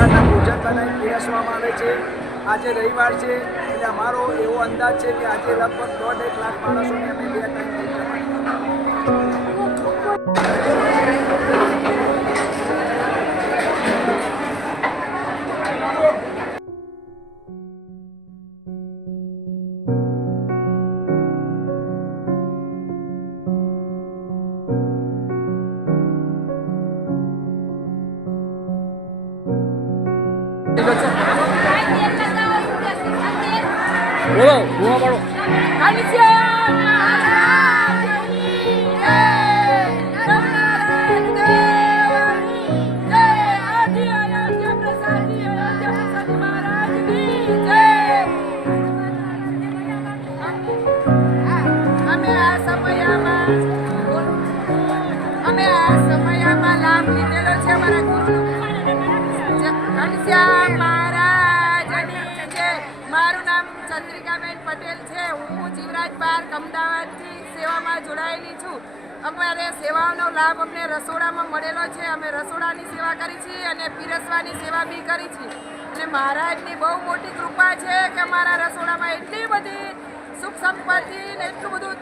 પ્રકારના ભોજન બનાવી પીરસવામાં આવે છે। આજે રવિવાર છે એટલે અમારો એવો અંદાજ છે કે આજે લગભગ 1.5 લાખ માણસોને અમે 2 ટાઈમ બોલો બુઆ પાડો અમે આ સમયમાં લાભ લીધેલો છે અમારા ગુરુ ઘનશ્યામ મહારાજની જય। મારું નામ ચંદ્રિકાબેન પટેલ છે। હું જીવરાજ પાર્ક અમદાવાદથી સેવામાં જોડાયેલી છું। અમારે સેવાઓનો લાભ અમને રસોડામાં મળેલો છે। અમે રસોડાની સેવા કરી છે અને પીરસવાની સેવા બી કરી છે અને મહારાજની બહુ મોટી કૃપા છે કે અમારા રસોડામાં એટલી બધી સુખ સંપત્તિ ને એટલું બધું